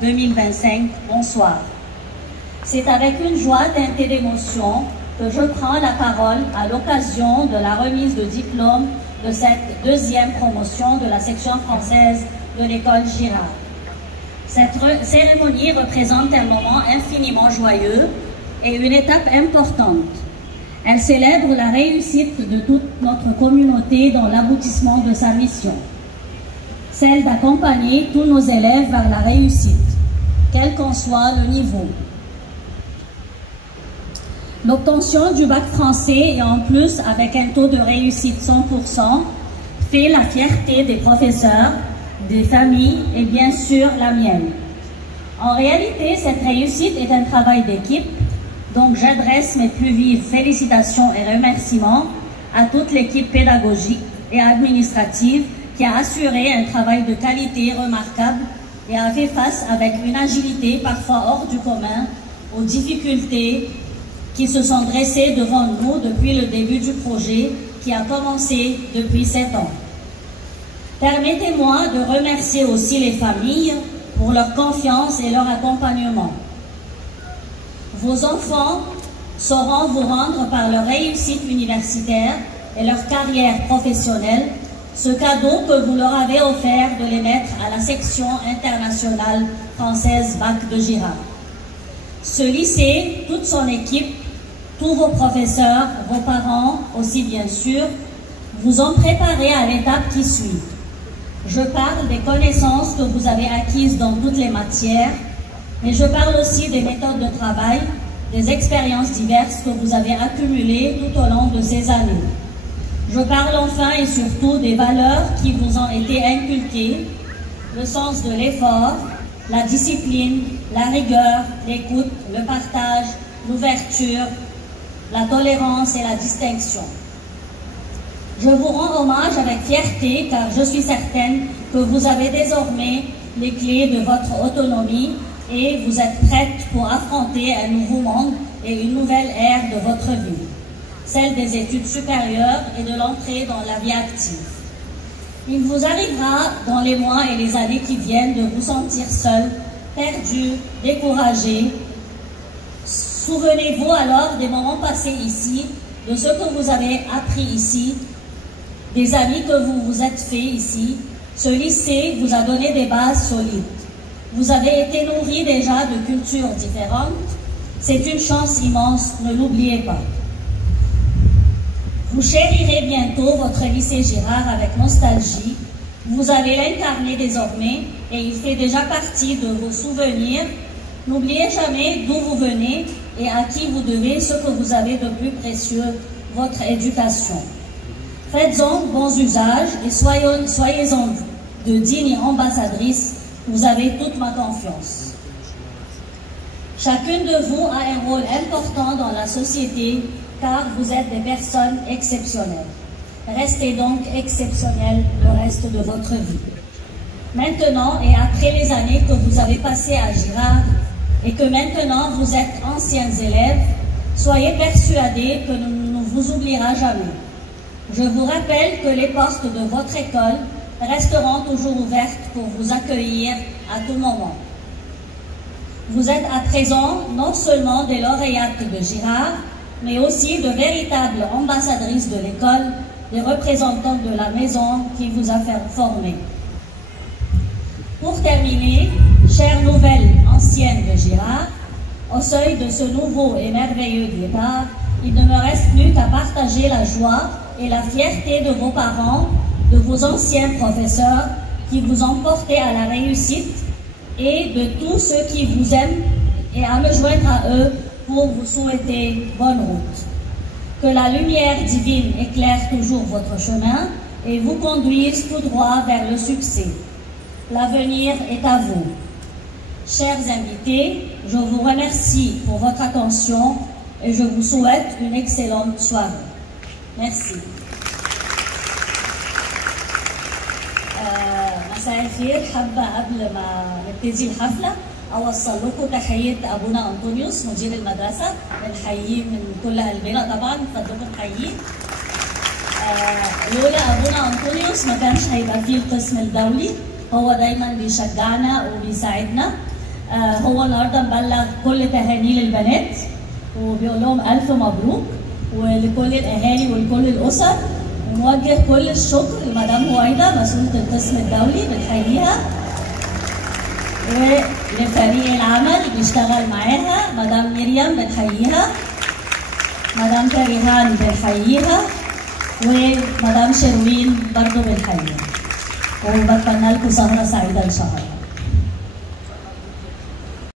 2025. Bonsoir. C'est avec une joie teintée d'émotion que je prends la parole à l'occasion de la remise de diplôme de cette deuxième promotion de la section française de l'école Girard. Cette cérémonie représente un moment infiniment joyeux et une étape importante. Elle célèbre la réussite de toute notre communauté dans l'aboutissement de sa mission, celle d'accompagner tous nos élèves vers la réussite, quel qu'en soit le niveau. L'obtention du bac français et en plus avec un taux de réussite 100% fait la fierté des professeurs, des familles et bien sûr la mienne. En réalité, cette réussite est un travail d'équipe, donc j'adresse mes plus vives félicitations et remerciements à toute l'équipe pédagogique et administrative qui a assuré un travail de qualité remarquable et a fait face avec une agilité parfois hors du commun aux difficultés qui se sont dressées devant nous depuis le début du projet qui a commencé depuis 7 ans. Permettez-moi de remercier aussi les familles pour leur confiance et leur accompagnement. Vos enfants sauront vous rendre par leur réussite universitaire et leur carrière professionnelle ce cadeau que vous leur avez offert de les mettre à la section internationale française Bac de Girard. Ce lycée, toute son équipe, tous vos professeurs, vos parents aussi bien sûr, vous ont préparé à l'étape qui suit. Je parle des connaissances que vous avez acquises dans toutes les matières, mais je parle aussi des méthodes de travail, des expériences diverses que vous avez accumulées tout au long de ces années. Je parle enfin et surtout des valeurs qui vous ont été inculquées, le sens de l'effort, la discipline, la rigueur, l'écoute, le partage, l'ouverture, la tolérance et la distinction. Je vous rends hommage avec fierté car je suis certaine que vous avez désormais les clés de votre autonomie et vous êtes prête pour affronter un nouveau monde et une nouvelle ère de votre vie, celle des études supérieures et de l'entrée dans la vie active. Il vous arrivera dans les mois et les années qui viennent de vous sentir seul, perdu, découragé. Souvenez-vous alors des moments passés ici, de ce que vous avez appris ici, des amis que vous vous êtes faits ici. Ce lycée vous a donné des bases solides. Vous avez été nourris déjà de cultures différentes. C'est une chance immense, ne l'oubliez pas. Vous chérirez bientôt votre lycée Girard avec nostalgie. Vous allez l'incarner désormais et il fait déjà partie de vos souvenirs. N'oubliez jamais d'où vous venez et à qui vous devez ce que vous avez de plus précieux, votre éducation. Faites-en bons usages et soyez-en de dignes ambassadrices. Vous avez toute ma confiance. Chacune de vous a un rôle important dans la société car vous êtes des personnes exceptionnelles. Restez donc exceptionnels le reste de votre vie. Maintenant et après les années que vous avez passées à Girard et que maintenant vous êtes anciens élèves, soyez persuadés que nous ne vous oubliera jamais. Je vous rappelle que les portes de votre école resteront toujours ouvertes pour vous accueillir à tout moment. Vous êtes à présent non seulement des lauréates de Girard, mais aussi de véritables ambassadrices de l'école, des représentantes de la maison qui vous a formé. Pour terminer, chères nouvelles anciennes de Girard, au seuil de ce nouveau et merveilleux départ, il ne me reste plus qu'à partager la joie et la fierté de vos parents, de vos anciens professeurs qui vous ont porté à la réussite et de tous ceux qui vous aiment et à me joindre à eux pour vous souhaiter bonne route. Que la lumière divine éclaire toujours votre chemin et vous conduise tout droit vers le succès. L'avenir est à vous. Chers invités, je vous remercie pour votre attention et je vous souhaite une excellente soirée. Merci. مساء الخير. حابة قبل ما نبتدي الحفلة أوصل لكم تحية أبونا أنطونيوس مدير المدرسة، بنحييه من كل قلبنا طبعا، فضلكم نحييه. لولا أبونا أنطونيوس ما كانش هيبقى فيه القسم الدولي، هو دايما بيشجعنا وبيساعدنا. هو النهارده مبلغ كل تهاني للبنات وبيقول لهم ألف مبروك ولكل الأهالي ولكل الأسر، وموجه كل الشكر لمدام هويدا مسؤولة القسم الدولي بنحييها، ولفريق العمل بيشتغل معاها مدام مريم بنحييها، مدام كريهان بنحييها، ومدام شيروين برضو بنحييها، وبتمنى لكم سهرة سعيدة إن شاء الله.